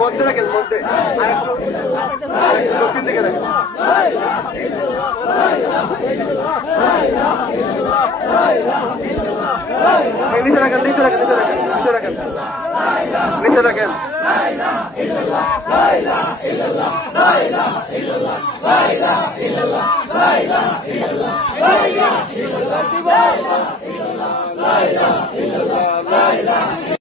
মধ্যে রাখেন, মধ্যে দক্ষিণ দিকে রাখেন। নিচে রাখেন, নিচে রাখেন, নিচে রাখেন, নিচে রাখেন, নিচে রাখেন। La ilaha illallah, la ilaha illallah, la ilaha illallah.